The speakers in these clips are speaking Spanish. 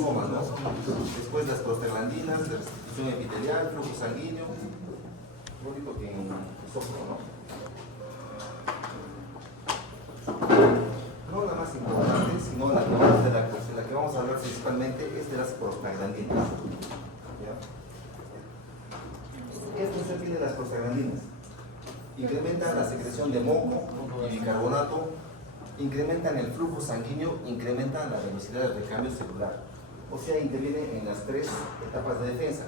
liposomas, ¿no? Después las prostaglandinas, la restitución epitelial, flujo sanguíneo, lo único que en isócrono, ¿no? No la más importante, sino la que vamos a hablar principalmente es de las prostaglandinas. ¿Ya? ¿Qué función tienen las prostaglandinas? Incrementan la secreción de moco y bicarbonato, incrementan el flujo sanguíneo, incrementan la velocidad de recambio celular. O sea, intervienen en las tres etapas de defensa.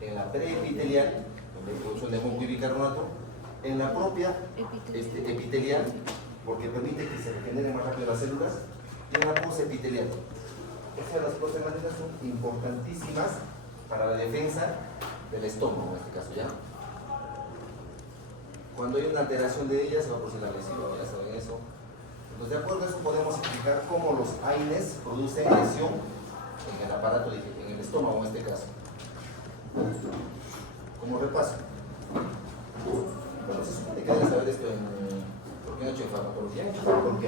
En la preepitelial, donde hay producción de moco y bicarbonato, en la propia epitelial, porque permite que se regeneren más rápido las células, y en la posepitelial. O sea, las prostaglandinas son importantísimas para la defensa del estómago, en este caso, ¿ya? Cuando hay una alteración de ellas, se va a producir la lesión, ya saben eso. Entonces, de acuerdo a eso, podemos explicar cómo los AINES producen lesión en el aparato, en el estómago, en este caso. Como repaso. Bueno, se supone que deben saber esto porque han hecho en farmacología,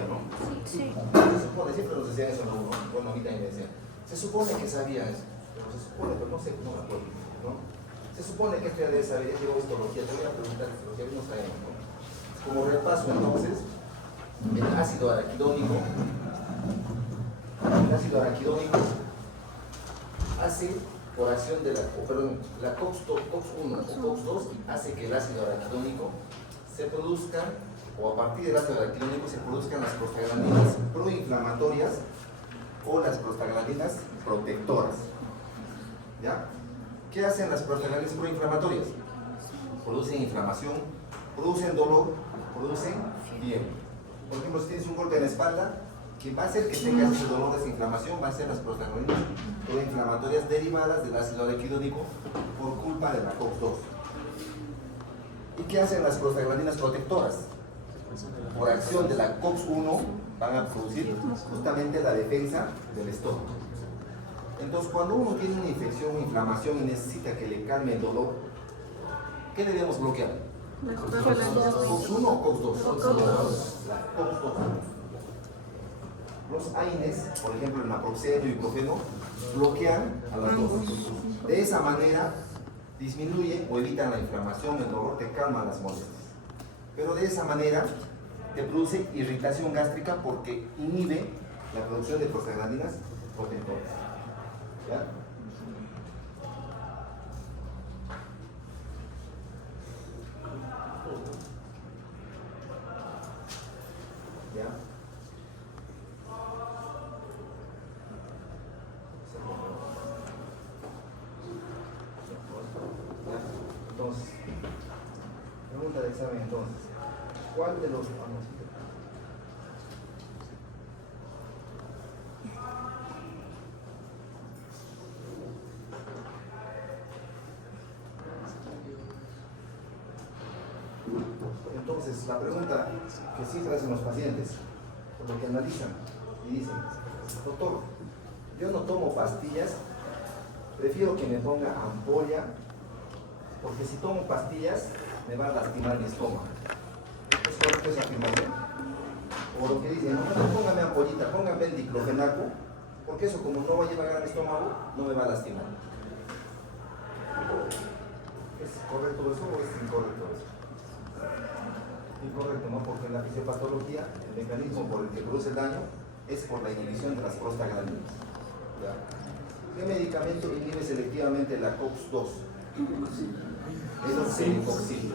¿no? Sí. Se supone, siempre nos decían eso, ¿no? Bueno, a mí también me decían. Se supone que sabían eso, pero se supone, pero no sé, no me acuerdo, ¿no? Se supone que esto ya debe saber, ya llegó histología, te voy a preguntar histología, no sabemos, ¿no? Como repaso, entonces, el ácido araquidónico hace, por acción de la COX-1 o COX-2, hace que el ácido araquidónico se produzca, o a partir del ácido araquidónico se produzcan las prostaglandinas proinflamatorias o las prostaglandinas protectoras. ¿Ya? ¿Qué hacen las prostaglandinas proinflamatorias? Producen inflamación, producen dolor, producen fiebre. Por ejemplo, si tienes un golpe en la espalda, que va a hacer que tengas ese dolor, esa inflamación, va a ser las prostaglandinas proinflamatorias derivadas del ácido araquidónico por culpa de la COX-2. ¿Y qué hacen las prostaglandinas protectoras? Por acción de la COX-1 van a producir justamente la defensa del estómago. Entonces, cuando uno tiene una infección, una inflamación y necesita que le calme el dolor, ¿qué debemos bloquear? ¿COX-1 o COX-2? La COX-2. Los AINES, por ejemplo el naproxeno y ibuprofeno, bloquean a las dos. De esa manera disminuyen o evitan la inflamación, el dolor, te calman las molestias. Pero de esa manera te produce irritación gástrica porque inhibe la producción de prostaglandinas protectoras. ¿Ya? ¿Ya? Entonces, pregunta de examen entonces. ¿Cuál de los... Entonces, la pregunta que siempre hacen los pacientes, por lo que analizan y dicen, doctor, yo no tomo pastillas, prefiero que me ponga ampolla, porque si tomo pastillas me va a lastimar mi estómago. ¿Es correcto esa afirmación? O lo que dicen, no, póngame ampollita, póngame el diclofenaco, porque eso como no va a llevar al estómago, no me va a lastimar. ¿Es correcto eso o es incorrecto eso? Incorrecto, ¿no? Porque en la fisiopatología el mecanismo por el que produce el daño es por la inhibición de las prostaglandinas. ¿Ya? ¿Qué medicamento inhibe selectivamente la COX-2? Es el celecoxib.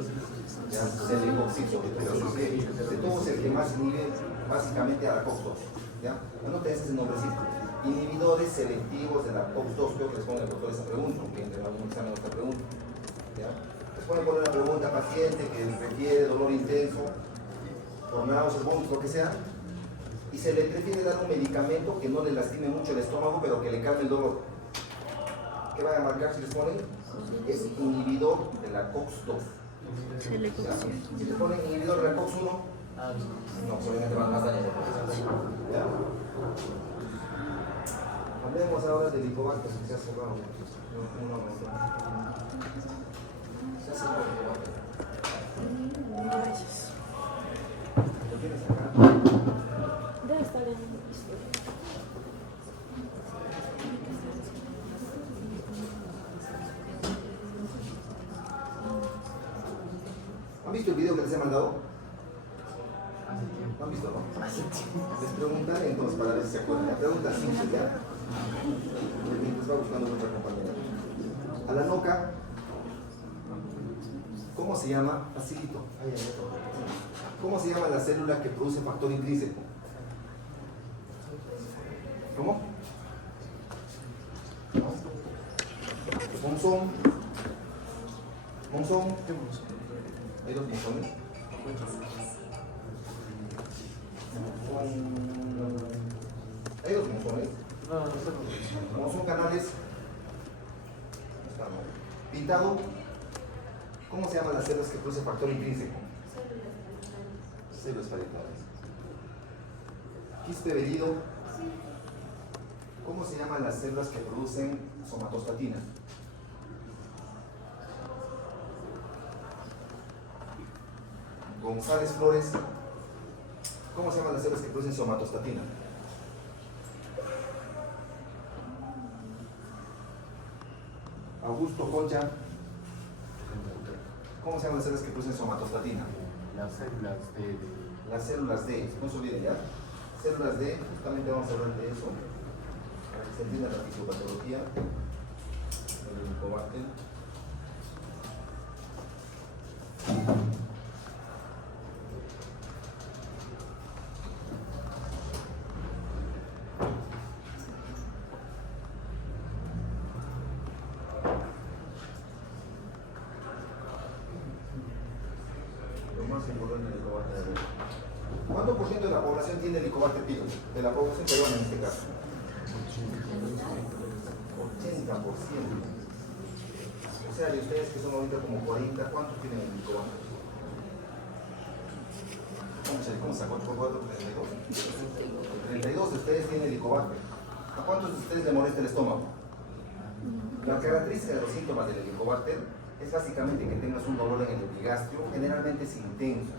Celecoxib sobre todo, porque de todos el que más inhibe básicamente a la COX-2. ¿Ya? Anoten ese nombrecito. Inhibidores selectivos de la COX-2. Creo que responde el doctor esa pregunta, aunque entre algún examen esta pregunta. ¿Ya? Pueden poner una pregunta a paciente que requiere dolor intenso, por náuseas, vómitos, lo que sea, y se le prefiere dar un medicamento que no le lastime mucho el estómago, pero que le calme el dolor. ¿Qué van a marcar si les ponen? Es inhibidor de la COX-2. Si les ponen inhibidor de la COX-1, no, probablemente van más daño. ¿Ya? Hablemos ahora del Helicobacter, que se ha cerrado. Gracias. ¿Lo tienes acá? Debe estar en historia. ¿Han visto el video que les he mandado? Hace tiempo. ¿No han visto, no? Hace tiempo. Les preguntaré entonces para ver si se acuerdan. La pregunta simple ya. Mientras va buscando nuestra compañera. A la NOCA, ¿cómo se llama? Facilito. ¿Cómo se llama la célula que produce factor intrínseco? ¿Cómo? Monzón. Monzón. ¿Hay dos monzones? ¿Hay dos monzones? No, Monzón Canales. Pintado. ¿Cómo se llaman las células que producen factor intrínseco? Células parentales. Quispe Bellido. ¿Cómo se llaman las células que producen somatostatina? González Flores. ¿Cómo se llaman las células que producen somatostatina? Augusto Concha. ¿Cómo se llaman las células que producen somatostatina? las células de... Las células D, no se olviden ya. Células D, justamente vamos a hablar de eso. Para que se entienda la fisiopatología. El Helicobacter. ¿Cuánto por ciento de la población tiene Helicobacter pylori? De la población peruana en este caso. 80%. O sea, de ustedes que son ahorita como 40, ¿cuántos tienen Helicobacter? ¿Cómo sacó? ¿8 por 4? 32. 32 de ustedes tienen Helicobacter. ¿A cuántos de ustedes le molesta el estómago? La característica de los síntomas del Helicobacter es básicamente que tengas un dolor en el epigastrio, generalmente es intenso.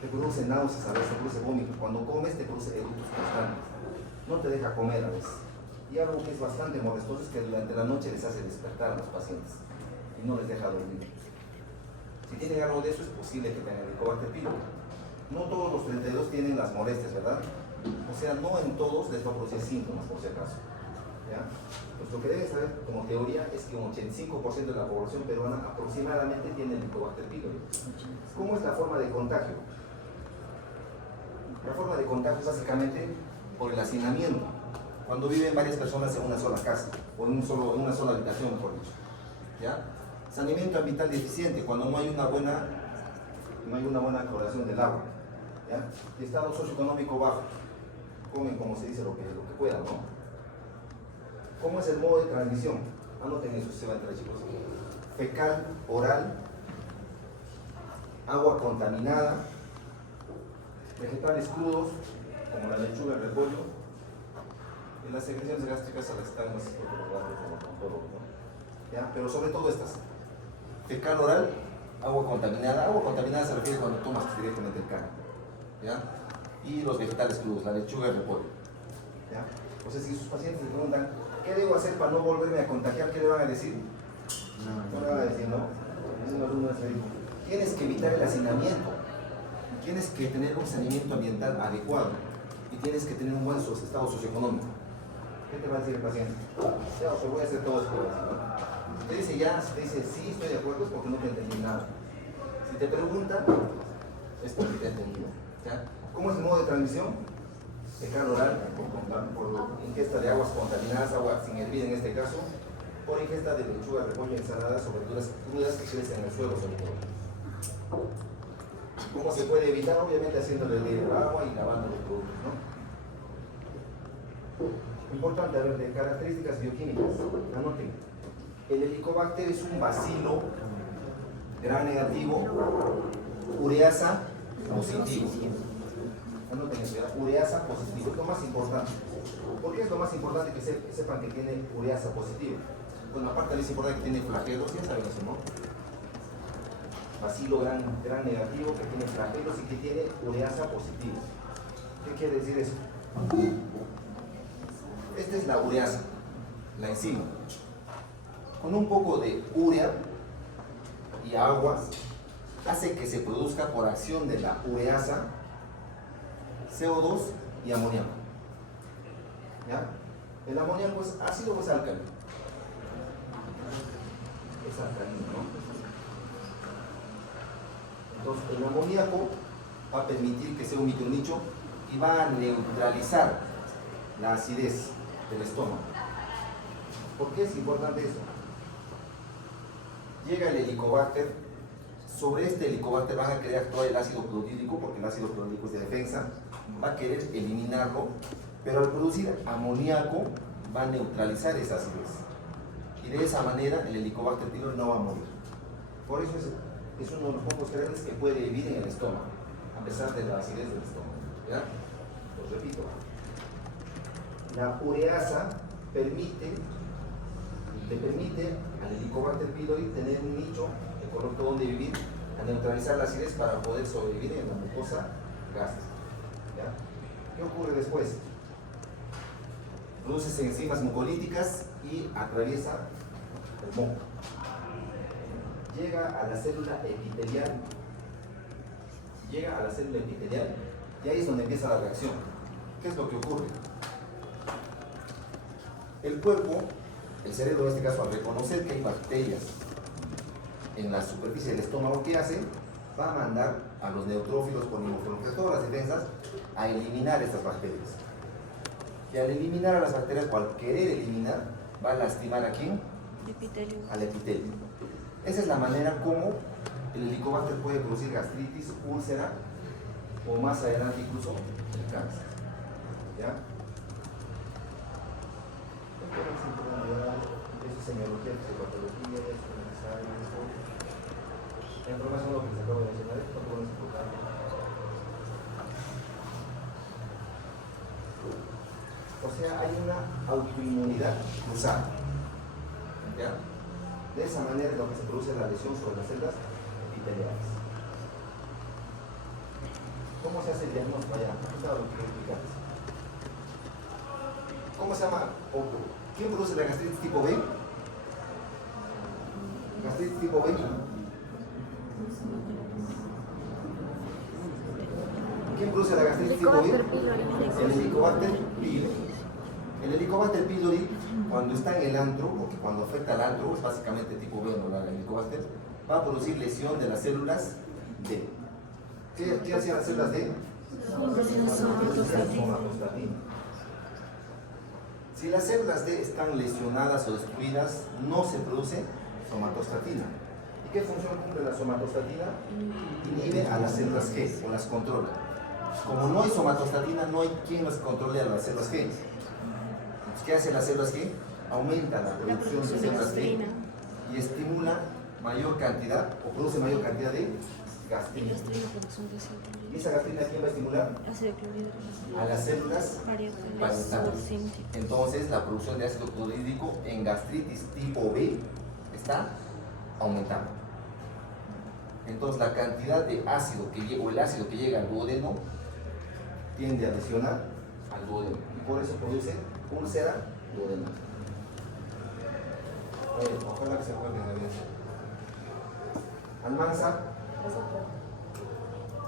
Te produce náuseas a veces, te produce vómito. Cuando comes te produce eructos constantes. No te deja comer a veces. Y algo que es bastante molestoso es que durante la noche les hace despertar a los pacientes y no les deja dormir. Si tienen algo de eso es posible que tengan Helicobacter pylori. No todos los 32 tienen las molestias, ¿verdad? O sea, no en todos les va a producir síntomas, por si acaso. ¿Ya? Pues lo que deben saber como teoría es que un 85% de la población peruana aproximadamente tiene Helicobacter pylori. ¿Cómo es la forma de contagio? La forma de contagio es básicamente por el hacinamiento, cuando viven varias personas en una sola casa o en una sola habitación, mejor dicho. ¿Ya? Saneamiento ambiental deficiente, cuando no hay una buena cloración del agua. ¿Ya? Y estado socioeconómico bajo, comen como se dice lo que puedan, ¿no? ¿Cómo es el modo de transmisión? Anoten eso, se va a entrar, chicos. Fecal, oral, agua contaminada, vegetales crudos, como la lechuga, el repollo, y las secreciones gástricas a las que están más ¿ya? Pero sobre todo estas. Fecal oral, agua contaminada. Agua contaminada se refiere cuando tomas directamente el can. ¿Ya? Y los vegetales crudos, la lechuga y el repollo. ¿Ya? O sea, si sus pacientes le preguntan, ¿qué debo hacer para no volverme a contagiar? ¿Qué le van a decir? No le van a decir, ¿no? Un alumno me dijo, tienes que evitar el hacinamiento, tienes que tener un saneamiento ambiental adecuado y tienes que tener un buen estado socioeconómico. ¿Qué te va a decir el paciente? Ya, pues voy a hacer todo esto. Si te dice ya, si te dice sí, estoy de acuerdo, es porque no te entendí nada. Si te pregunta, es porque te ha entendido. ¿Ya? ¿Cómo es el modo de transmisión? Fecal oral, por ingesta de aguas contaminadas, agua sin hervir en este caso, por ingesta de lechuga, repollo, ensaladas o verduras crudas que crecen en el suelo sobre todo. ¿Cómo se puede evitar? Obviamente haciéndole hervir el agua y lavando los productos, ¿no? Importante, a ver, de características bioquímicas, anoten. El Helicobacter es un bacilo gram negativo, ureasa positivo. Anoten eso, ureasa positivo, es lo más importante. ¿Por qué es lo más importante que sepan que tiene ureasa positivo? Bueno, aparte es importante que tiene flagelos, ya saben eso, ¿no? Bacilo gran negativo, que tiene flagelos y que tiene ureasa positivo. ¿Qué quiere decir eso? Esta es la ureasa, la enzima. Con un poco de urea y agua hace que se produzca por acción de la ureasa, CO2 y amoníaco. ¿Ya? ¿El amoníaco es ácido o es alcalino? Es alcalino, ¿no? Entonces, el amoníaco va a permitir que sea un micronicho y va a neutralizar la acidez del estómago. ¿Por qué es importante eso? Llega el helicobacter, sobre este helicobacter van a querer actuar el ácido clorhídrico, porque el ácido clorhídrico es de defensa, va a querer eliminarlo, pero al producir amoníaco va a neutralizar esa acidez. Y de esa manera el helicobacter pylori no va a morir. Por eso es uno de los pocos genes que puede vivir en el estómago, a pesar de la acidez del estómago. ¿Ya? Os repito. La ureasa le permite al helicobacter pylori tener un nicho correcto donde vivir, a neutralizar la acidez para poder sobrevivir en la mucosa gástrica. ¿Ya? ¿Qué ocurre después? Produce enzimas mucolíticas y atraviesa el moco. Llega a la célula epitelial. Y ahí es donde empieza la reacción. ¿Qué es lo que ocurre? El cuerpo, el cerebro en este caso, al reconocer que hay bacterias en la superficie del estómago, ¿qué hace? Va a mandar a los neutrófilos, polimorfófilos, todas las defensas, a eliminar estas bacterias. Y al eliminar a las bacterias, o al querer eliminar, va a lastimar ¿a quién? Epitelio. Al epitelio. Esa es la manera como el helicobacter puede producir gastritis, úlcera, o más adelante incluso el cáncer. ¿Ya? Eso es semiología, fisiopatología, es necesario, la información lo que les acabo de mencionar, esto todo es importante. O sea, hay una autoinmunidad cruzada. ¿Ya? De esa manera es lo que se produce la lesión sobre las células epiteliales. ¿Cómo se hace el diagnóstico allá? Esto es lo que quiero explicarles. ¿Cómo se llama? ¿Quién produce la gastritis tipo B? Gastritis tipo B. ¿Quién produce la gastritis tipo B? El Helicobacter pylori. El Helicobacter pylori, cuando está en el antro, porque cuando afecta al antro, es básicamente tipo B, ¿no? La Helicobacter, va a producir lesión de las células D. ¿Qué hacían las células D? Somatostatina. Si las células D están lesionadas o destruidas, no se produce somatostatina. ¿Y qué función cumple la somatostatina? Inhibe a las células G o las controla. Como no hay somatostatina, no hay quien las controle a las células G. Entonces, ¿qué hace las células G? Aumenta la producción de células G y estimula mayor cantidad o produce mayor cantidad de gastrina. ¿Y esa gastrina a quién va a estimular? A las células parietales. Entonces, la producción de ácido clorhídrico en gastritis tipo B está aumentando. Entonces, la cantidad de ácido que llega, o el ácido que llega al duodeno tiende a lesionar al duodeno y por eso produce úlcera duodenal. Ojalá que se acuerden de eso. Almanza.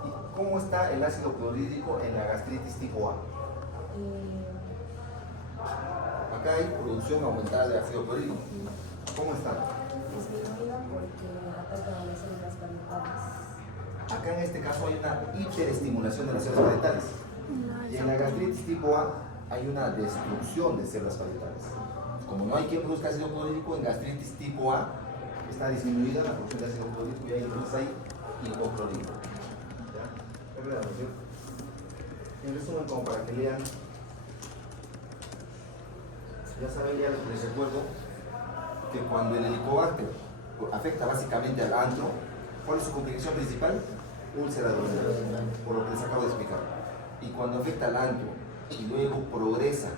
¿Y cómo está el ácido clorhídrico en la gastritis tipo A? Acá hay producción aumentada de ácido clorhídrico. ¿Cómo está? Disminuida porque ataca a las células parietales. Acá en este caso hay una hiperestimulación de las células parietales. Y en la gastritis tipo A hay una destrucción de células parietales. Como no hay quien produzca ácido clorhídrico, en gastritis tipo A está disminuida la producción de ácido clorhídrico y ahí entonces hay hipoclorhídrico. ¿Ya? ¿Es verdad, no? En resumen, como para que lean, ya saben, ya les recuerdo que cuando el helicobacter afecta básicamente al antro, ¿cuál es su complicación principal? Úlcera duodenal, por lo que les acabo de explicar. Y cuando afecta al antro y luego progresa,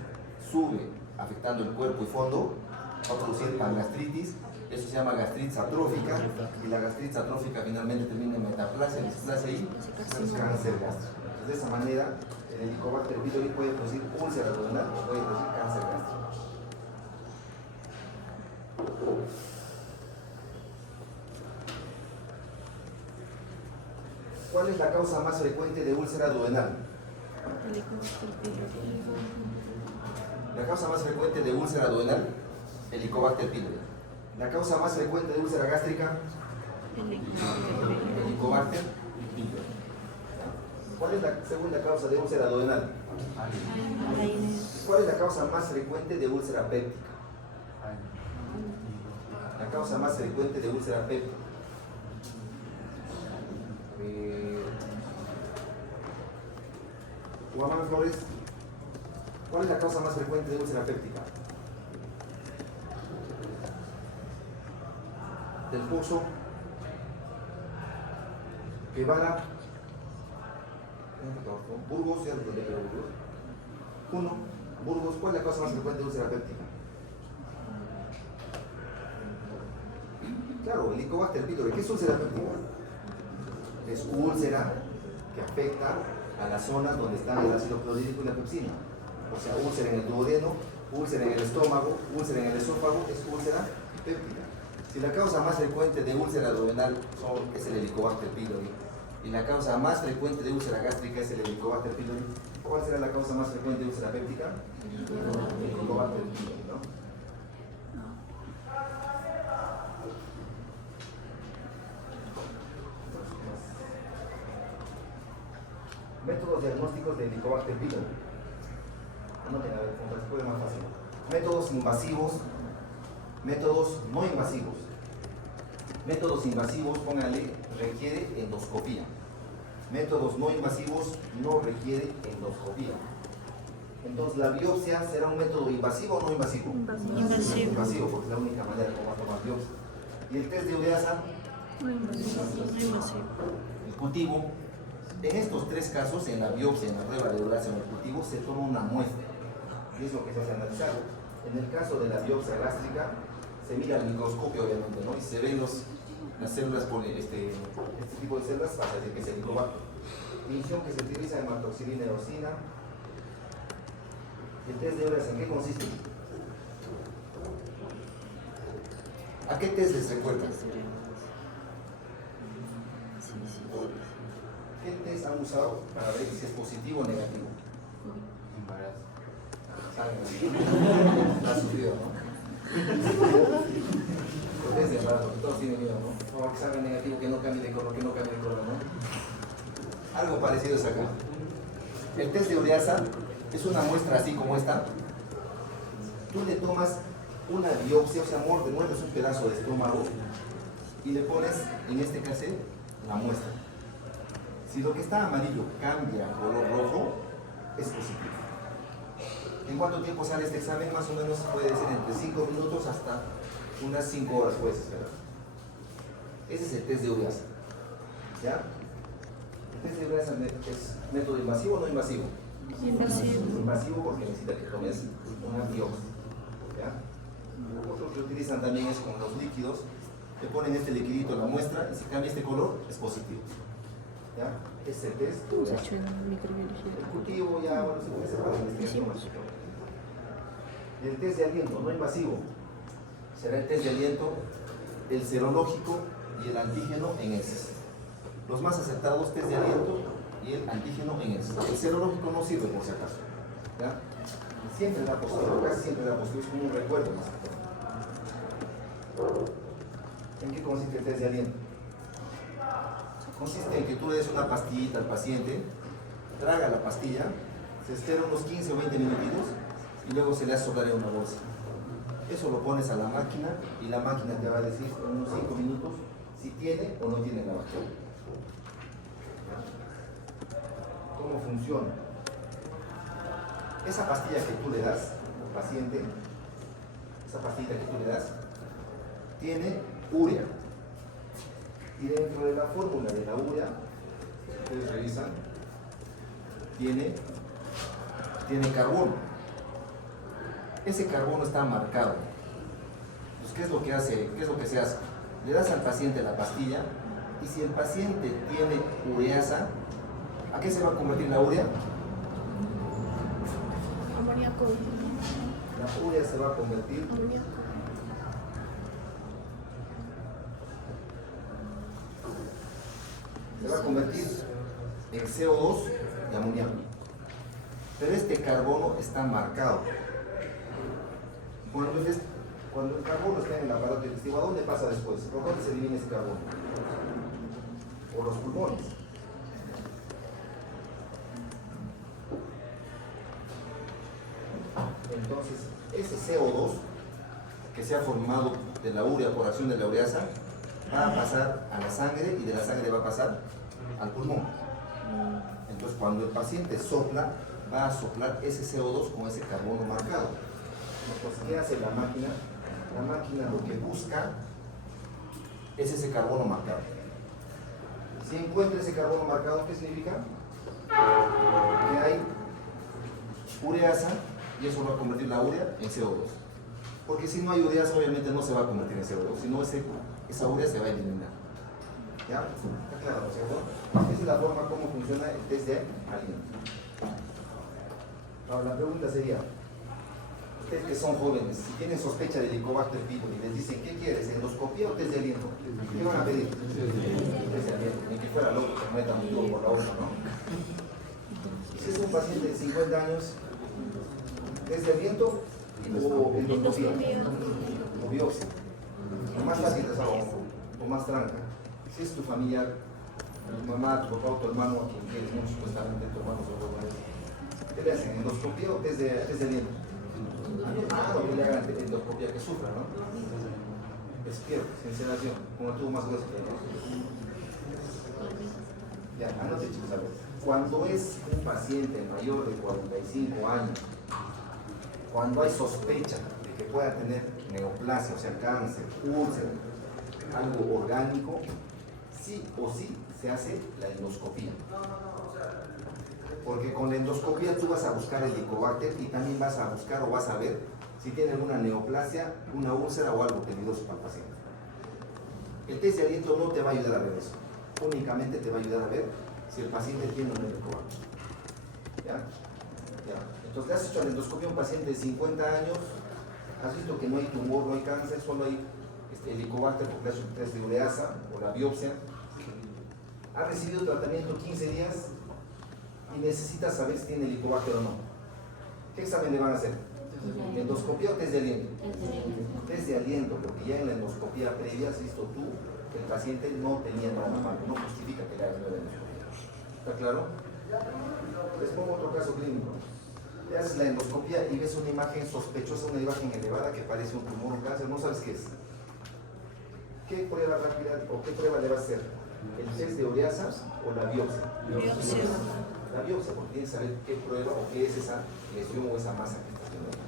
sube, afectando el cuerpo y fondo, va a producir pangastritis. Eso se llama gastritis atrófica, y la gastritis atrófica finalmente termina en metaplasia, displasia y cáncer gástrico. Entonces, de esa manera, el Helicobacter pylori puede producir úlcera duodenal o puede producir cáncer gástrico. ¿Cuál es la causa más frecuente de úlcera duodenal? La causa más frecuente de úlcera duodenal, Helicobacter pylori. La causa más frecuente de úlcera gástrica, Helicobacter pylori. ¿Cuál es la segunda causa de úlcera duodenal? ¿Cuál es la causa más frecuente de úlcera péptica? La causa más frecuente de úlcera péptica. Guamán Flores, ¿cuál es la causa más frecuente de úlcera péptica? Del Pozo, Guevara, Burgos, ¿sí? Burgos, ¿cuál es la causa más frecuente de úlcera péptica? Claro, Helicobacter pylori. ¿Qué es úlcera péptica? Es úlcera que afecta a las zonas donde están el ácido clorhídrico y la pepsina. O sea, úlcera en el duodeno, úlcera en el estómago, úlcera en el esófago, es úlcera péptica. Si la causa más frecuente de úlcera duodenal es el Helicobacter pylori y la causa más frecuente de úlcera gástrica es el Helicobacter pylori, ¿cuál será la causa más frecuente de úlcera péptica? El Helicobacter pylori, ¿no? Métodos diagnósticos de Helicobacter pylori. Anoten, a ver, como se puede más fácil. Métodos invasivos, métodos no invasivos. Métodos invasivos, pónganle, requiere endoscopía. Métodos no invasivos no requiere endoscopía. Entonces, ¿la biopsia será un método invasivo o no invasivo? Invasivo. Invasivo, porque es la única manera como va a tomar biopsia. ¿Y el test de ureasa? No invasivo. El cultivo. En estos tres casos, en la biopsia, en la prueba de ureasa, en el cultivo, se toma una muestra. Y es lo que se hace analizado. En el caso de la biopsia gástrica, se mira al microscopio, obviamente, ¿no? Y se ven las células, este tipo de células, para decir que es Helicobacter. Tinción que se utiliza en hematoxilina y eosina. ¿El test de ureasa en qué consiste? ¿A qué test les recuerda? ¿Qué test han usado para ver si es positivo o negativo? Embarazo. Ha sufrido, ¿no? Test de embarazo, todos tienen miedo, ¿no? O que salga negativo, que no cambie de color, ¿no? Algo parecido es acá. El test de ureasa es una muestra así como esta. Tú le tomas una biopsia, o sea, muerdes un pedazo de estómago y le pones, en este caso, la muestra. Si lo que está amarillo cambia a color rojo, es positivo. ¿En cuánto tiempo sale este examen? Más o menos puede ser entre 5 minutos hasta unas 5 horas, puedes esperar. Ese es el test de ureasa. ¿Ya? El test de ureasa es método invasivo o no invasivo. Invasivo. Invasivo porque necesita que tomes una biopsia. ¿Ya? Otro que utilizan también es con los líquidos. Le ponen este liquidito a la muestra y si cambia este color, es positivo. ¿Ya? Ese test. Hemos hecho en microbiología. El cultivo ya, bueno, se puede separar en investigación. El test de aliento no invasivo será el test de aliento, el serológico y el antígeno en heces. Los más aceptados, test de aliento y el antígeno en heces. El serológico no sirve por si acaso. ¿Ya? Siempre da positivo, casi siempre da positivo, es como un recuerdo más que todo. ¿En qué consiste el test de aliento? Consiste en que tú le des una pastillita al paciente, traga la pastilla, se espera unos 15 o 20 minutitos y luego se le hace soplar en una bolsa. Eso lo pones a la máquina y la máquina te va a decir en unos 5 minutos si tiene o no tiene la bacteria. ¿Cómo funciona? Esa pastilla que tú le das al paciente, esa pastilla que tú le das, tiene urea. Y dentro de la fórmula de la urea, si ustedes revisan, tiene carbono. Ese carbono está marcado. Pues, ¿qué es lo que hace? ¿Qué es lo que se hace? Le das al paciente la pastilla y si el paciente tiene ureasa, ¿a qué se va a convertir la urea? Amoníaco. La urea se va a convertir Amoníaco. se va a convertir el CO2 y amoníaco. Pero este carbono está marcado. Cuando el carbono está en el aparato digestivo, ¿a dónde pasa después? ¿Por dónde se elimina ese carbono? Por los pulmones. Entonces, ese CO2 que se ha formado de la urea por acción de la ureasa va a pasar a la sangre y de la sangre va a pasar al pulmón. Entonces, cuando el paciente sopla, va a soplar ese CO2 con ese carbono marcado. Entonces, ¿qué hace la máquina? La máquina lo que busca es ese carbono marcado. Si encuentra ese carbono marcado, ¿qué significa? Que hay ureasa y eso va a convertir la urea en CO2. Porque si no hay ureasa, obviamente no se va a convertir en CO2, sino esa urea se va a eliminar. ¿Ya? ¿Está claro, no es cierto? Esa es la forma como funciona el test de aliento. Ahora, la pregunta sería, ustedes que son jóvenes, si tienen sospecha de Helicobacter pylori, les dicen, ¿qué quieres? ¿Endoscopía o test de aliento? ¿Qué van a pedir? Test de aliento, ni que fuera loco, que metan un tubo por la boca, ¿no? Si es un paciente de 50 años, ¿test de aliento o endoscopía? O biopsia. Lo más fácil es algo, o más tranca. Si es tu familiar, tu mamá, tu papá o tu hermano, a quien quieres mucho, supuestamente tu hermano o ¿qué le hacen? ¿Endoscopía o test de aliento? No que le hagan endoscopía, que sufra, ¿no? Despierto, sin sedación, como el tubo más grueso que hay. Ya, anote chicos, a ver. Cuando es un paciente mayor de 45 años, cuando hay sospecha de que pueda tener neoplasia, o sea, cáncer, úlcera, algo orgánico, sí o sí se hace la endoscopía. Porque con la endoscopía tú vas a buscar el Helicobacter y también vas a buscar o vas a ver si tiene alguna neoplasia, una úlcera o algo peligroso para el paciente. El test de aliento no te va a ayudar a ver eso, únicamente te va a ayudar a ver si el paciente tiene un Helicobacter. ¿Ya? ¿Ya? Entonces le has hecho la endoscopía a un paciente de 50 años, has visto que no hay tumor, no hay cáncer, solo hay Helicobacter porque le has hecho el test de ureasa o la biopsia. Ha recibido tratamiento 15 días y necesita saber si tiene Helicobacter o no. ¿Qué examen le van a hacer? ¿Endoscopía o test de aliento? Test de aliento, porque ya en la endoscopía previa has visto tú que el paciente no tenía nada malo, no justifica que le hagas nueva endoscopía. ¿Está claro? Les pongo otro caso clínico. Le haces la endoscopía y ves una imagen sospechosa, una imagen elevada que parece un tumor o un cáncer, no sabes qué es. ¿Qué prueba rápida o qué prueba le vas a hacer? ¿El test de ureasa o la biopsia? La biopsia, porque tienes que saber qué prueba o qué es esa lesión o esa masa que está teniendo.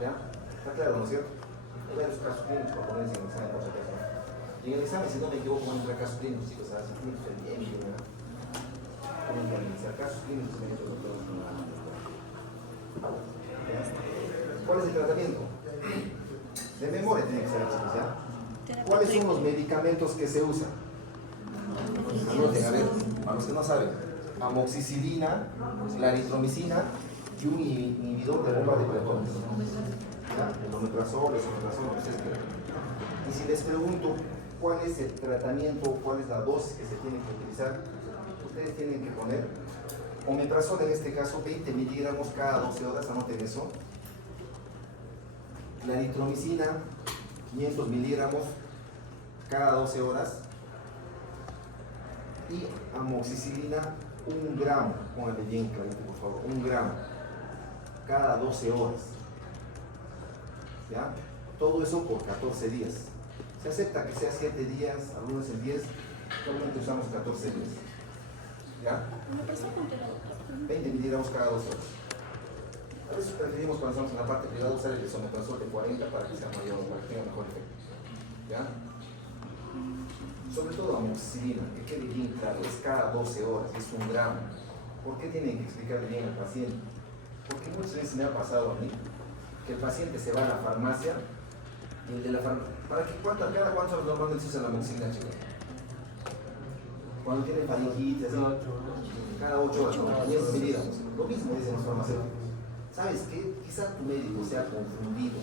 ¿Ya? ¿Está claro, no es cierto? Hay varios casos clínicos para ponerse en el examen por si acaso. Y en el examen, si no me equivoco, van a entrar casos clínicos, chicos, a veces clínicos el bien, ¿verdad? Tienen que analizar casos clínicos en el doctor. ¿Cuál es el tratamiento? De memoria tiene que ser, chicos, ¿ya? ¿Cuáles son los medicamentos que se usan? Anoten, a ver, para los que no saben, amoxicilina, claritromicina y un inhibidor de bomba de protones. El omeprazol, el esomeprazol, lo que ustedes quieran. Y si les pregunto cuál es el tratamiento, cuál es la dosis que se tiene que utilizar, ustedes tienen que poner omeprazol, en este caso 20 miligramos cada 12 horas, anoten eso. Claritromicina, 500 miligramos cada 12 horas. Y amoxicilina, 1 gramo, pónganle bien clarito por favor, 1 gramo cada 12 horas. ¿Ya? Todo eso por 14 días. Se acepta que sea 7 días, algunos en 10, solamente usamos 14 días. ¿Ya? 20 miligramos cada 12 horas. A veces preferimos cuando estamos en la parte privada usar el esomeprazol de 40 para que sea mayor, para que tenga mejor efecto. ¿Ya? Sobre todo amoxicilina, que quede bien claro, es cada 12 horas, es 1 gramo. ¿Por qué tienen que explicarle bien al paciente? Porque muchas veces me ha pasado a mí que el paciente se va a la farmacia y el de la farmacia, ¿cada cuánto horas normalmente se usa la amoxicilina, chicos? Cuando tiene faringitis, así, cada 8 horas, 500 miligramos. Lo mismo dicen los farmacéuticos. ¿Sabes qué? Quizá tu médico se ha confundido.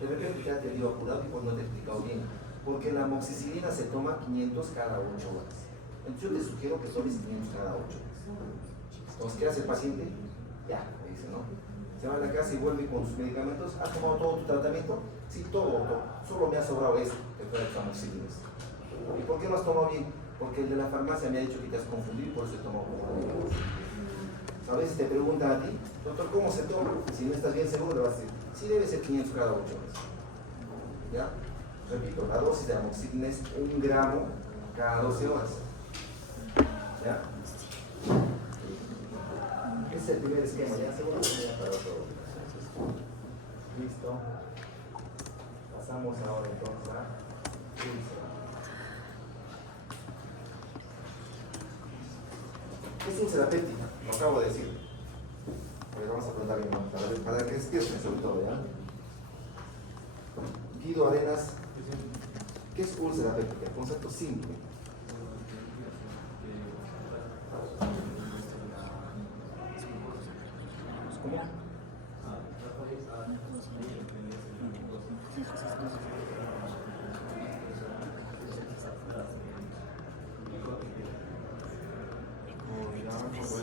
De repente te ha tenido apurado y pues no te he explicado bien. Porque la amoxicilina se toma 500 cada 8 horas. Entonces yo te sugiero que tomes 500 cada 8 horas. Entonces, ¿qué hace el paciente? Ya, me dice, ¿no? Se va a la casa y vuelve con sus medicamentos. ¿Has tomado todo tu tratamiento? Sí, todo. Solo me ha sobrado esto, que fue el amoxicilina. ¿Y por qué no has tomado bien? Porque el de la farmacia me ha dicho que te has confundido y por eso he tomado como. A veces te preguntan a ti, doctor, ¿cómo se toma? Si no estás bien seguro, le vas a decir, sí debe ser 500 cada 8 horas. ¿Ya? Repito, la dosis de amoxicilina es 1 gramo cada 12 horas. ¿Ya? Ese es el primer esquema, ya seguro que ya para todo. Listo. Pasamos ahora entonces a úlcera. ¿Qué es úlcera péptica? Lo acabo de decir. Pues vamos a preguntar bien, para que escuchen sobre todo, ¿ya? Guido Arenas, ¿qué es úlcera péptica? Concepto simple.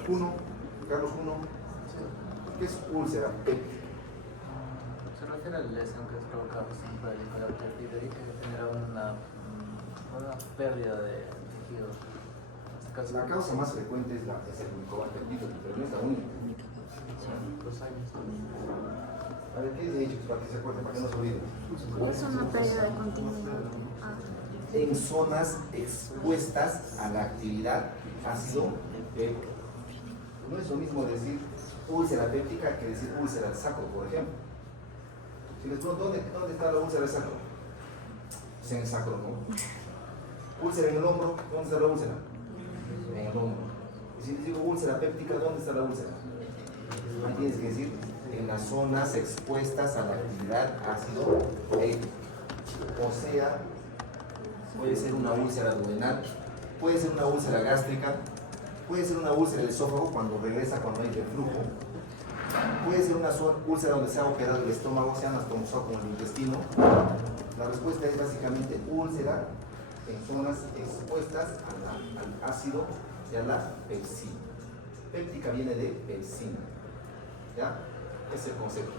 ¿Cómo? Carlos 1, ¿qué es úlcera péptica? Se refiere a la lesión que es provocada por el licolector y que genera una pérdida de tejidos. La causa más frecuente es el helicobacter pylori, pero no es la única. Los años. A ver, ¿qué es de hecho? Para que se acuerde, para que no se olvide. Es una pérdida de continuidad. En zonas expuestas a la actividad ácido péptico. No es lo mismo decir úlcera péptica que decir úlcera del sacro, por ejemplo. Si les pregunto, ¿dónde está la úlcera del sacro? Pues en el sacro, ¿no? Úlcera en el hombro, ¿dónde está la úlcera? En el hombro. Y si les digo úlcera péptica, ¿dónde está la úlcera? Ahí tienes que decir en las zonas expuestas a la actividad ácido péptico. O sea, puede ser una úlcera duodenal, puede ser una úlcera gástrica, puede ser una úlcera del esófago cuando regresa, cuando hay reflujo, puede ser una úlcera donde se ha operado el estómago, se han astomosado con el intestino. La respuesta es básicamente úlcera en zonas expuestas al ácido y a la pepsina. Péptica viene de pepsina. ¿Ya? Ese es el concepto.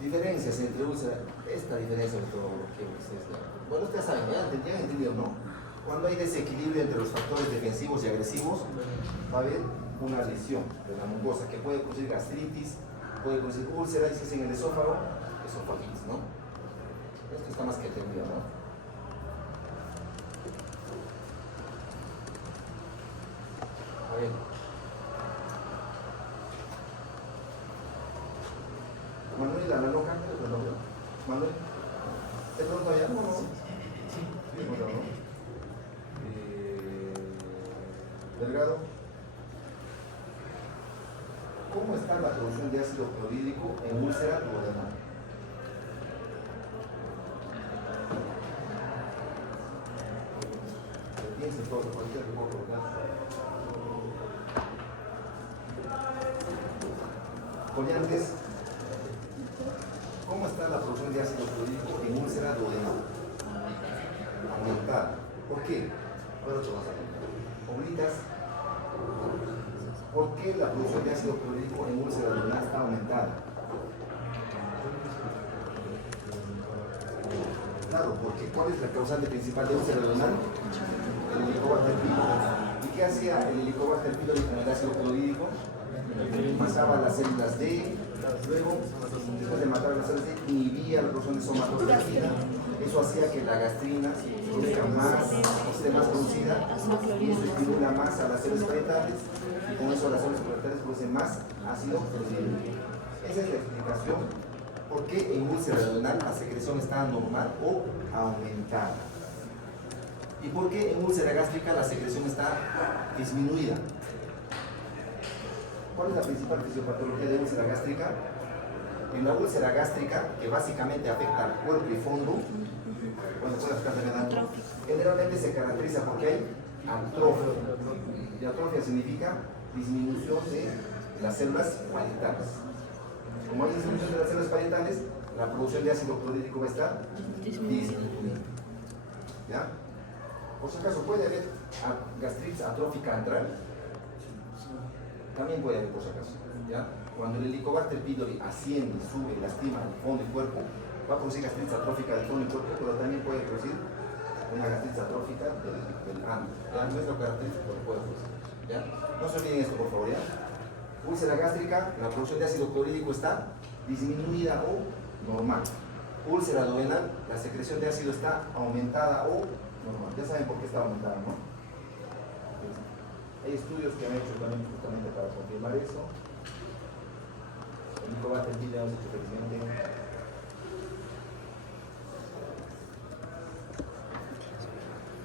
Diferencias entre úlcera, esta diferencia entre todo lo que ustedes, bueno, ustedes saben, ya han entendido, ¿no? Cuando hay desequilibrio entre los factores defensivos y agresivos, va a haber una lesión de la mucosa que puede producir gastritis, puede producir úlcera, y si es en el esófago, esofagitis, ¿no? Esto está más que entendido, ¿no? A ver. Manuel, la loca, Manuel, ¿te pronto allá? ¿No? Sí. Bueno, ¿no? Delgado, ¿cómo está la producción de ácido clorhídrico en úlcera duodenal? Piensen todo, cualquier reporte, ¿verdad? Collantes, ¿cómo está la producción de ácido clorhídrico en úlcera duodenal? Aumentada. ¿Por qué? Ahora te vas a ver. Oblitas, ¿por qué la producción de ácido clorhídrico en úlcera duodenal está aumentada? Claro, porque ¿cuál es la causante principal de úlcera duodenal? El Helicobacter pylori. ¿Y qué hacía el Helicobacter pylori con el ácido clorhídrico? Mataba las células D, luego, después de matar las células D, inhibía la producción de somatostatina. Eso hacía que la gastrina produzca más, esté más producida, y eso estimula más a las células parietales, y con eso las células parietales producen más ácido clorhídrico. Esa es la explicación por qué en úlcera duodenal la secreción está normal o aumentada. ¿Y por qué en úlcera gástrica la secreción está disminuida? ¿Cuál es la principal fisiopatología de úlcera gástrica? En la úlcera gástrica, que básicamente afecta al cuerpo y fondo, cuando puede afectar también al fondo, generalmente se caracteriza porque hay atrofia. Y atrofia significa disminución de las células parietales. Como hay disminución de las células parietales, la producción de ácido clorhídrico va a estar disminuida. ¿Ya? Por si acaso puede haber gastritis atrófica antral, también puede haber por si acaso, ¿ya? Cuando el Helicobacter pylori asciende, sube, lastima el fondo del cuerpo, va a producir gastritis atrófica del fondo del cuerpo, pero también puede producir una gastritis atrófica del ano, ¿ya? No es lo característico, pero puede producir, ¿ya? No se olviden esto, por favor, ¿ya? Úlcera gástrica, la producción de ácido clorhídrico está disminuida o normal. Úlcera duodenal, la secreción de ácido está aumentada o normal. Ya saben por qué está aumentada, ¿no? Hay estudios que han hecho también justamente para confirmar eso. El Helicobacter pylori hemos hecho felizmente.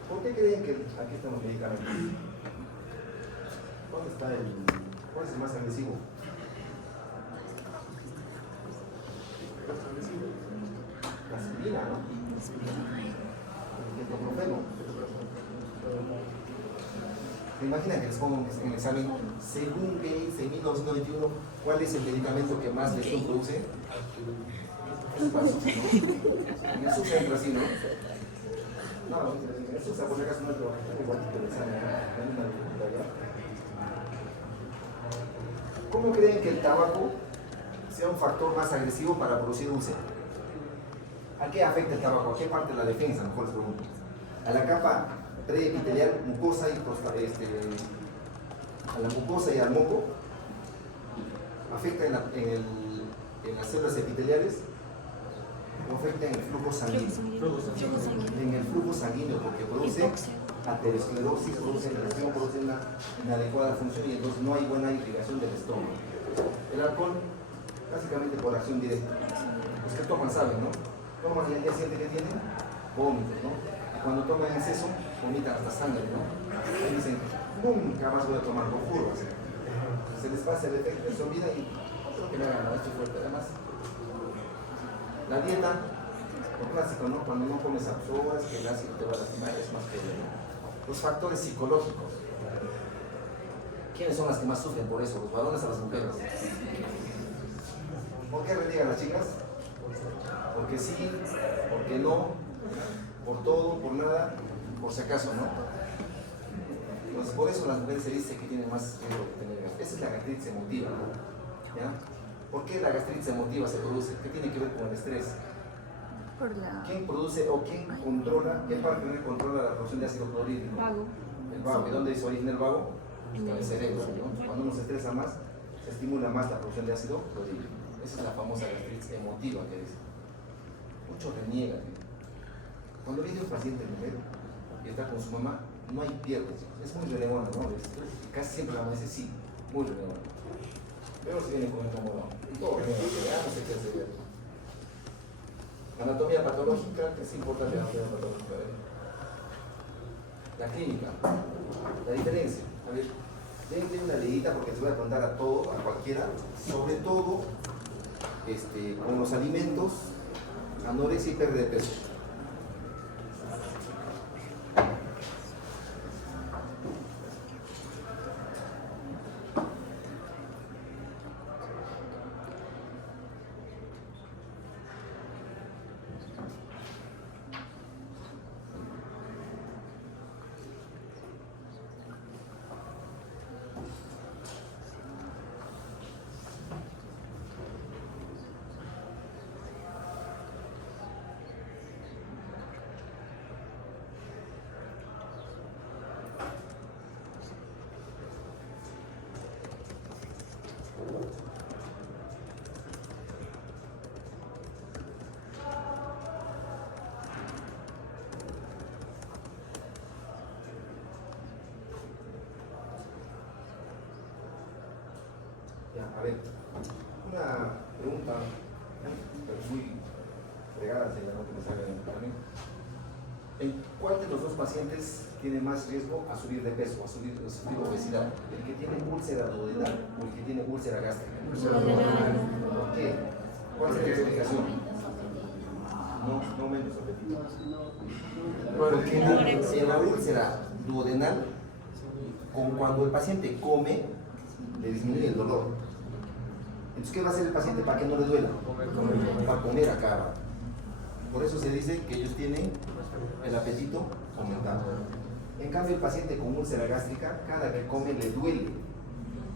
¿Por qué creen que aquí están los medicamentos? ¿Dónde está cuál es el más agresivo? La aspirina, ¿no? El ketoprofeno. ¿Se imaginan que les pongo en el examen, según Gates en 1991, cuál es el medicamento que más lesión produce? Es para azúcar, ¿no? En azúcar entra así, ¿no? No, en azúcar por si acaso no es igual que el examen, ¿no? ¿Cómo creen que el tabaco sea un factor más agresivo para producir úlcera? ¿A qué afecta el tabaco? ¿A qué parte de la defensa? Mejor les pregunto. A la capa preepitelial, mucosa y a la mucosa y al moco. ¿Afecta en las células epiteliales? ¿O afecta en el flujo sanguíneo? En el flujo sanguíneo, porque produce aterosclerosis, produce inflamación, produce una inadecuada función y entonces no hay buena irrigación del estómago. El alcohol, básicamente por acción directa. Los que toman saben, ¿no? Toman y al día siguiente que tienen vómitos, ¿no? Y cuando toman en exceso, vomitan hasta sangre, ¿no? Y dicen, nunca más voy a tomar, lo juro. Se les pasa el efecto, se olvida y no creo que me hagan esto fuerte. Además, la dieta, lo clásico, ¿no? Cuando no comes absorbas, que el ácido te va a lastimar, es más que ¿no? Los factores psicológicos. ¿Quiénes son las que más sufren por eso? ¿Los varones o las mujeres? ¿Por qué reniegan las chicas? Porque sí, porque no, por todo, por nada, por si acaso, ¿no? Entonces, por eso las mujeres se dice que tienen más riesgo de tener gastritis. Esa es la gastritis emotiva, ¿no? ¿Ya? ¿Por qué la gastritis emotiva se produce? ¿Qué tiene que ver con el estrés? ¿Quién produce o quién controla, qué parte del controla la producción de ácido clorhídrico? Vago. El vago. ¿Y dónde se origina el vago? En el cerebro, ¿no? Cuando uno se estresa más, se estimula más la producción de ácido clorhídrico. Esa es la famosa gastritis emotiva que dice. Muchos reniegan. Cuando viene un paciente mujer y está con su mamá, no hay pierde. Es muy renegona, ¿no? Casi siempre la mamá dice sí, muy renegona. Pero si viene con el enamorado. Y todo renegona, no sé qué hacer. Anatomía patológica, es importante la anatomía patológica. La clínica, la diferencia. A ver, denle una leidita porque les voy a contar a todo, a cualquiera, sobre todo con los alimentos, anorexia y pérdida de peso. A ver, una pregunta muy fregada, señor, que me salga en el camino. ¿En cuál de los dos pacientes tiene más riesgo a subir de peso, a sufrir obesidad? ¿El que tiene úlcera duodenal o el que tiene úlcera gástrica? ¿Por qué? ¿Cuál es la explicación? No aumenta su apetito. Porque en la úlcera duodenal, cuando el paciente come, le disminuye el dolor. Entonces, ¿qué va a hacer el paciente para que no le duela? Para comer acá. Por eso se dice que ellos tienen el apetito aumentado. En cambio, el paciente con úlcera gástrica, cada que come le duele,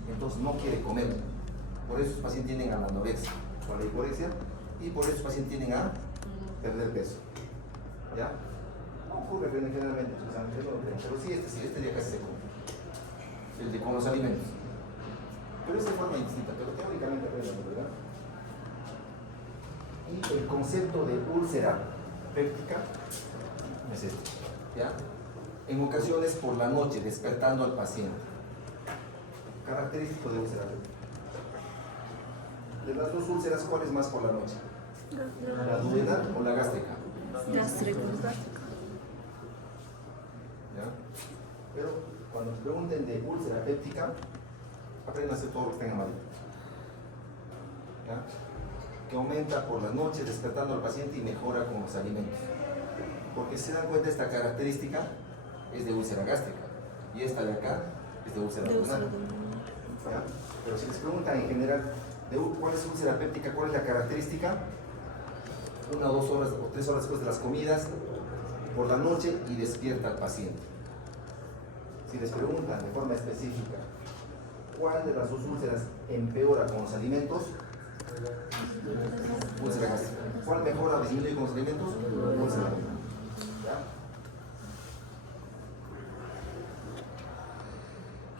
entonces no quiere comer. Por eso los pacientes tienden a la anorexia o a la hiporexia, y por eso los pacientes tienden a perder peso. ¿Ya? No ocurre generalmente, pero sí, este día casi se come. El de con los alimentos. Pero es de forma distinta, pero teóricamente aprendemos, ¿verdad? Y el concepto de úlcera péptica es este, ¿ya? En ocasiones por la noche, despertando al paciente. Característico de úlcera péptica. De las dos úlceras, ¿cuál es más por la noche? ¿La duodenal o la gástrica? Gástrica. ¿Ya? Pero cuando te pregunten de úlcera péptica, aprendan a hacer todo lo que está en amarillo. ¿Ya? Que aumenta por la noche, despertando al paciente y mejora con los alimentos. Porque si se dan cuenta, esta característica es de úlcera gástrica y esta de acá es de úlcera duodenal. ¿Ya? Pero si les preguntan en general cuál es úlcera péptica, cuál es la característica, 1 o 2 horas o 3 horas después de las comidas, por la noche y despierta al paciente. Si les preguntan de forma específica cuál de las dos úlceras empeora con los alimentos, úlcera gástrica. ¿Cuál mejora o disminuye con los alimentos? Úlcera gástrica. ¿Ya?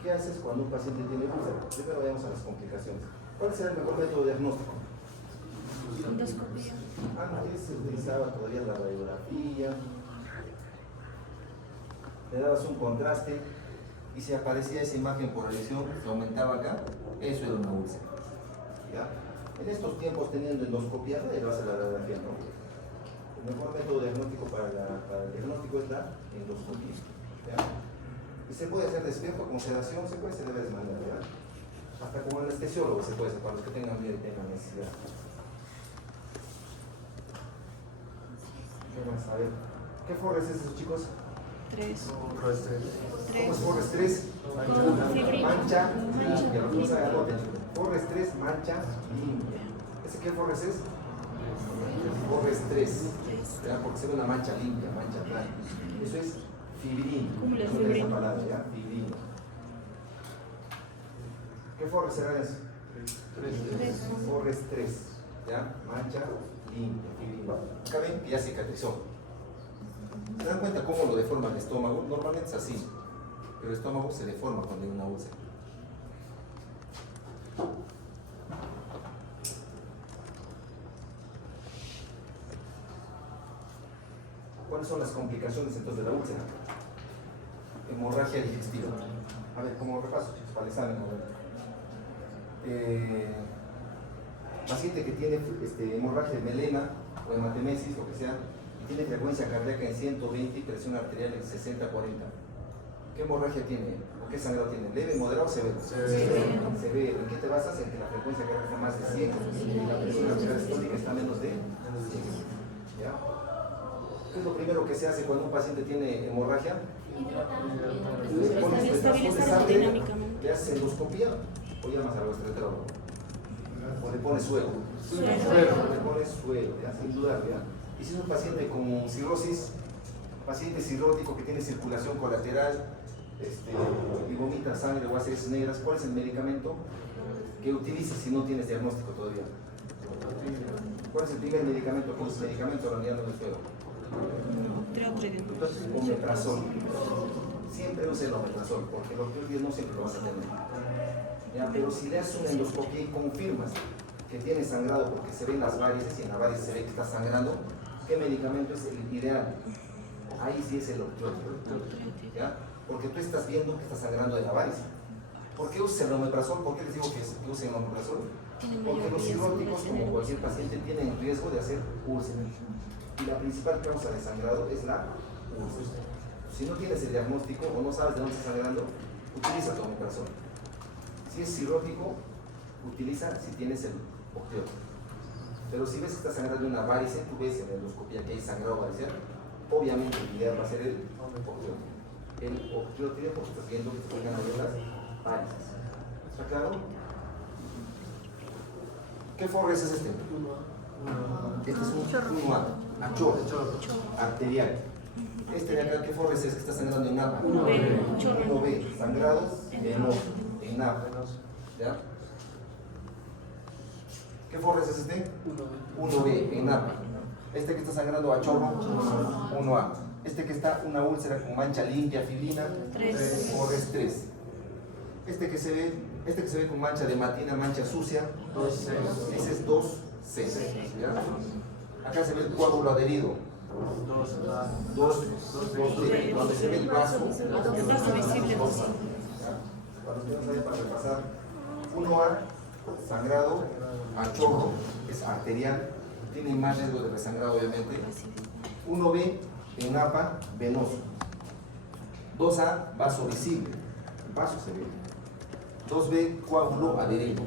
¿Qué haces cuando un paciente tiene úlcera? Primero vayamos a las complicaciones. ¿Cuál será el mejor método de diagnóstico? Endoscopía. Antes se utilizaba todavía la radiografía, le dabas un contraste y si aparecía esa imagen por lesión, se aumentaba acá, eso era una úlcera. ¿Ya? En estos tiempos, teniendo endoscopía, le vas a la radiografía, ¿no? El mejor método diagnóstico para el diagnóstico es la endoscopía. ¿Ya? Y se puede hacer despierto, con sedación, se puede hacer de varias maneras, ¿verdad? Hasta como anestesiólogo se puede hacer, para los que tengan miedo y tengan necesidad. Vamos a ver. ¿Qué forres es eso, chicos? 3. ¿Cómo es forres 3? Mancha limpia. Lo que no saben, anoten. Forres 3, mancha limpia. ¿Ese qué forres es? Forres 3. ¿Ya? Porque se ve una mancha limpia, mancha blanca. Eso es fibrino. No esa palabra, ¿ya? Fibrino. ¿Qué forres será eso? Forres 3. ¿Ya? Mancha limpia, fibrino. Acá ven que ya cicatrizó. ¿Se dan cuenta cómo lo deforma el estómago? Normalmente es así, pero el estómago se deforma cuando hay una úlcera. ¿Cuáles son las complicaciones entonces de la úlcera? Hemorragia digestiva. A ver, ¿cómo repaso? Para el examen. Paciente que tiene hemorragia de melena o hematemesis, lo que sea, y tiene frecuencia cardíaca en 120 y presión arterial en 60-40. ¿Qué hemorragia tiene? ¿O qué sangrado tiene? ¿Leve, moderado o severo? Severo. ¿En qué te basas? En que la frecuencia cardíaca está más de 100 y la presión arterial sistólica está menos de 100. ¿Ya? ¿Qué es lo primero que se hace cuando un paciente tiene hemorragia? Le pones extracción de sangre, le haces endoscopía o llamas al gastroenterólogo. O le pones suero. Le pones suero, ¿ya? Sin dudar, ¿ya? Y si es un paciente con cirrosis, paciente cirrótico que tiene circulación colateral y vomita sangre o hace heces negras, ¿cuál es el medicamento que utilizas si no tienes diagnóstico todavía? ¿Cuál es el primer medicamento que usas? Medicamento randiano del suero. Entonces, omeprazol. Siempre use el omeprazol, porque los opioides no siempre lo vas a tener. ¿Ya? Pero si le haces una endoscopia y confirmas que tiene sangrado porque se ven las varices y en la varices se ve que está sangrando, ¿qué medicamento es el ideal? Ahí sí es el opioide. ¿Ya? Porque tú estás viendo que está sangrando de la varice. ¿Por qué usas el omeprazol? ¿Por qué les digo que usen el omeprazol? Porque los cirróticos, como cualquier paciente, tienen riesgo de hacer úlceras. Y la principal causa de sangrado es la úlcera. Si no tienes el diagnóstico o no sabes de dónde está sangrando, utiliza tu omeprazol. Si es cirrótico, utiliza si tienes el opioide. Pero si ves que está sangrando de una varice, tú ves en la endoscopia que hay sangrado varicial, obviamente el ideal va a ser el opioide. El opioide porque estás viendo que te están ganando las varices. ¿Está claro? ¿Qué forres es este? Este es un 1A, chorro arterial. Este de acá, ¿qué forres es que está sangrando en napa? 1B, chorro. 1B, sangrado venoso, en napa. ¿Ya? ¿Qué forres es este? 1B, en napa. Este que está sangrando a chorro, 1A. Este que está una úlcera con mancha limpia, filina, 3. forres 3. Este que se ve con mancha de matina, mancha sucia, ese es 2C. ¿Ya? Acá se ve el coágulo adherido. 2D, donde se ve el vaso. El brazo visible. ¿Ya? Para los que no saben, para repasar, 1A, sangrado a chorro, es arterial, tiene más riesgo de resangrado obviamente. 1B, en napa, venoso. 2A, vaso visible, el vaso se ve. 2B, coágulo adherido.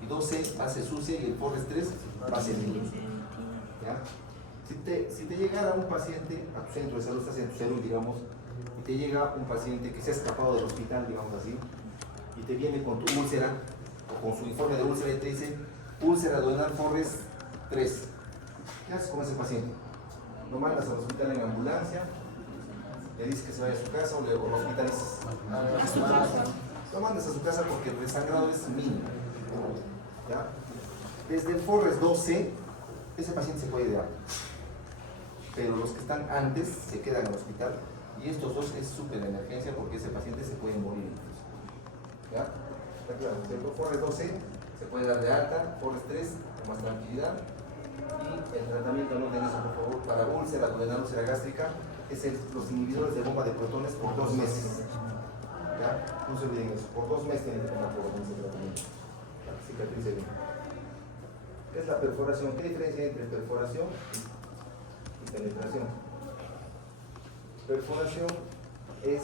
Y 2C, base sucia, y el forres 3, base limpia. ¿Ya? Si te llegara un paciente a tu centro de salud, estás en tu salud, digamos, y te llega un paciente que se ha escapado del hospital, digamos así, y te viene con tu úlcera, o con su informe de úlcera, y te dice, úlcera duodenal forres 3. ¿Qué haces con ese paciente? Lo mandas al hospital en ambulancia, le dices que se vaya a su casa o lo hospitalizas. Lo mandas a su casa porque el resangrado es mínimo. ¿Ya? Desde el forres 2C, ese paciente se puede ir de alta. Pero los que están antes se quedan en el hospital, y estos dos es súper emergencia porque ese paciente se puede morir incluso. ¿Ya? Está claro, ¿cierto? Forres 12 se puede dar de alta, forres 3 con más tranquilidad, y el tratamiento, anoten eso por favor, para úlcera duodenal, úlcera gástrica, es los inhibidores de bomba de protones por 2 meses. ¿Ya? No se olviden eso, por 2 meses tienen que tomar por ese tratamiento para que cicatrice bien. ¿Qué es la perforación? ¿Qué diferencia hay entre perforación y penetración? Perforación es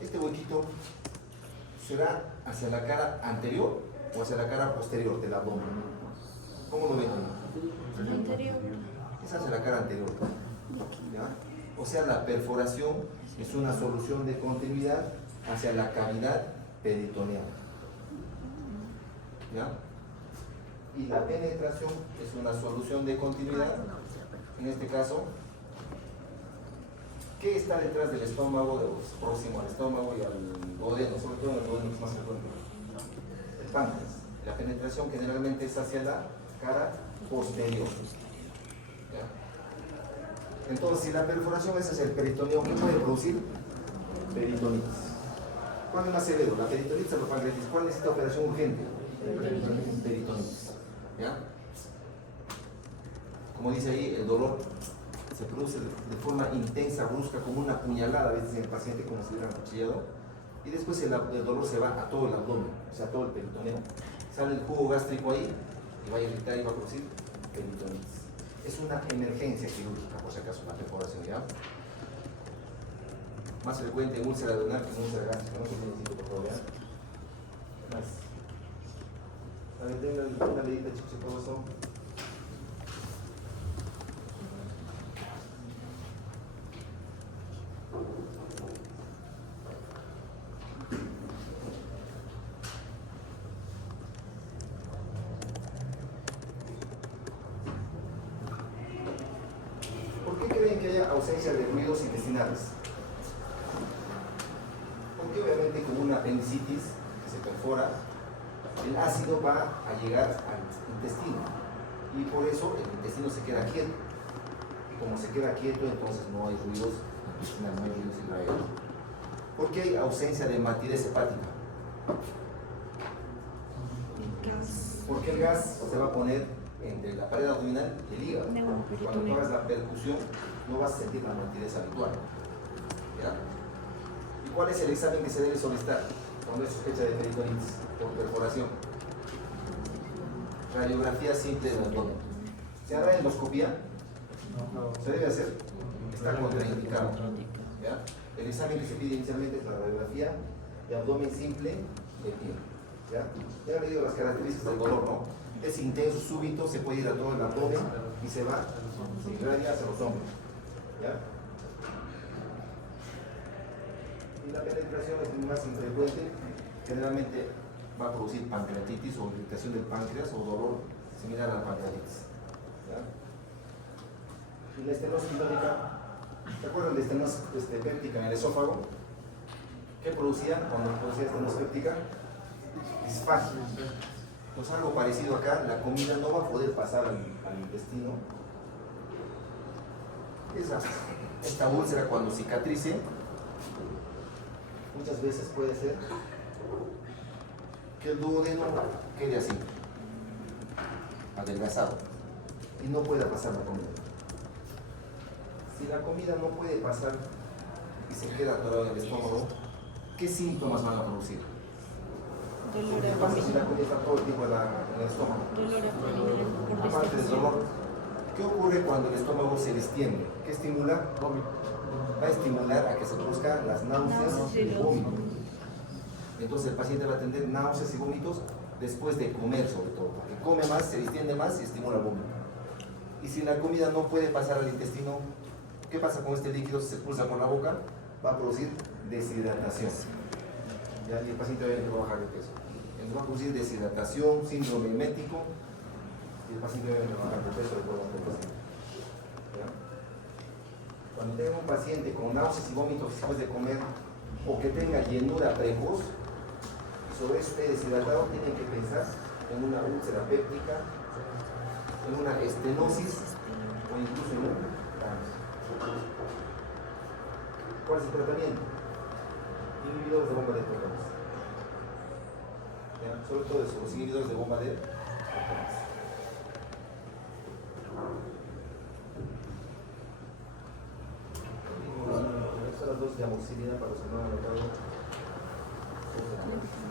este huequito, será hacia la cara anterior o hacia la cara posterior del abdomen. ¿Cómo lo ven? Anterior. Es hacia la cara anterior. ¿Ya? O sea, la perforación es una solución de continuidad hacia la cavidad peritoneal. ¿Ya? Y la penetración es una solución de continuidad, en este caso, ¿qué está detrás del estómago, próximo al estómago y al duodeno, sobre todo en el duodeno, que es más frecuente? El páncreas. La penetración generalmente es hacia la cara posterior. ¿Ya? Entonces, si la perforación es hacia el peritoneo, ¿qué puede producir? Peritonitis. ¿Cuál es más severo? ¿La peritonitis o la pancreatitis? ¿Cuál necesita operación urgente? Peritonitis. ¿Ya? Como dice ahí, el dolor se produce de forma intensa, brusca, como una puñalada a veces en el paciente, como si hubiera acuchillado, y después el dolor se va a todo el abdomen, o sea, a todo el peritoneo. Sale el jugo gástrico ahí y va a irritar y va a producir peritonitis. Es una emergencia quirúrgica, por si acaso, la perforación, ¿ya? Más frecuente en úlcera duodenal que en úlcera gástrica, no se tiene sitio, por favor, ¿ya? Más. A ver, tengan una leída, chicos, todo eso. ¿Por qué creen que haya ausencia de ruidos intestinales? Porque obviamente con una apendicitis que se perfora, el ácido va a llegar al intestino y por eso el intestino se queda quieto. Y como se queda quieto, entonces no hay ruidos intestinales, no hay ruidos intraéreos. ¿Por qué hay ausencia de matidez hepática? Porque el gas se va a poner entre la pared abdominal y el hígado. Cuando tú hagas la percusión, no vas a sentir la matidez habitual. ¿Ya? ¿Y cuál es el examen que se debe solicitar cuando es sospecha de peritonitis por perforación? Radiografía simple del abdomen. ¿Se hará endoscopía? No. ¿Se debe hacer? Está contraindicado. ¿Ya? El examen que se pide inicialmente es la radiografía de abdomen simple de pie. ¿Ya? Ya han leído las características del dolor, ¿no? Es intenso, súbito, se puede ir a todo el abdomen y se va, se irradia hacia los hombros. ¿Ya? Y la penetración es más infrecuente, generalmente va a producir pancreatitis o irritación del páncreas o dolor similar a la pancreatitis. ¿Ya? Y la estenosis quinótica, ¿se acuerdan de estenosis péptica en el esófago? ¿Qué producía cuando producía estenosis péptica? Disfagia. Pues algo parecido acá, la comida no va a poder pasar al intestino. Esta úlcera cuando cicatrice, muchas veces puede ser que el duodeno quede así, adelgazado, y no pueda pasar la comida. Si la comida no puede pasar y se queda atorada en el estómago, ¿qué síntomas van a producir? Dolor ¿Qué pasa si la comida está todo el tiempo en el estómago? Dolor abdominal por Aparte del distensión. dolor, ¿qué ocurre cuando el estómago se distiende? ¿Qué estimula? Va a estimular a que se produzcan las náuseas y el vómito. Entonces el paciente va a tener náuseas y vómitos después de comer, sobre todo, porque come más, se distiende más y estimula el vómito. Y si la comida no puede pasar al intestino, ¿qué pasa con este líquido? Si se expulsa por la boca, va a producir deshidratación. ¿Ya? Y el paciente va a bajar de peso. Entonces va a producir deshidratación, síndrome emético, y el paciente va a bajar de peso de acuerdo al paciente. ¿Ya? Cuando tenga un paciente con náuseas y vómitos después de comer, o que tenga llenura precoz, sobre este deshidratado tienen que pensar en una úlcera péptica, en una estenosis o incluso en un cáncer. ¿Cuál es el tratamiento? Inhibidores de bomba de protones. Sobre todo eso, los inhibidores de bomba de protones. Las dos de amoxicilina para los que no han notado.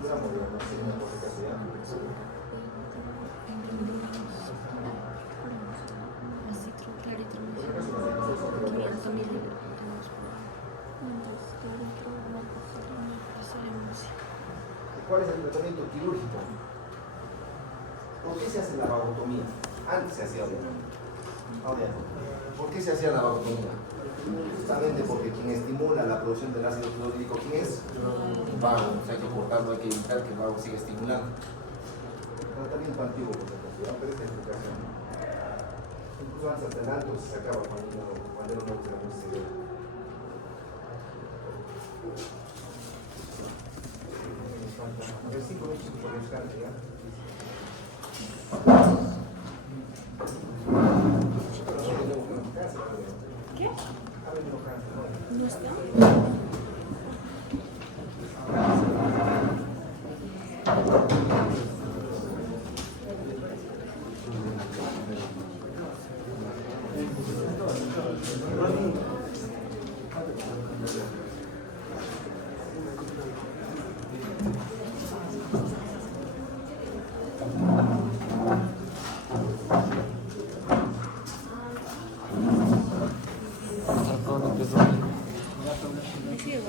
Duramos de amoxicilina por si acaso ya. ¿Cuál es el tratamiento quirúrgico? ¿Por qué se hace la vagotomía? Antes se hacía ahora. ¿Por qué se hacía la vagotomía? Justamente porque quien estimula la producción del ácido clorhídrico, ¿quién es? Vago. O sea, hay que cortarlo, hay que evitar que el vago siga estimulando. Tratamiento antiguo, por ejemplo, pero esta explicación. Incluso antes hasta el alto se sacaba cuando era una úlcera muy severa. A ver, 5 minutos por descanso, ¿ya? ¿Qué? No está.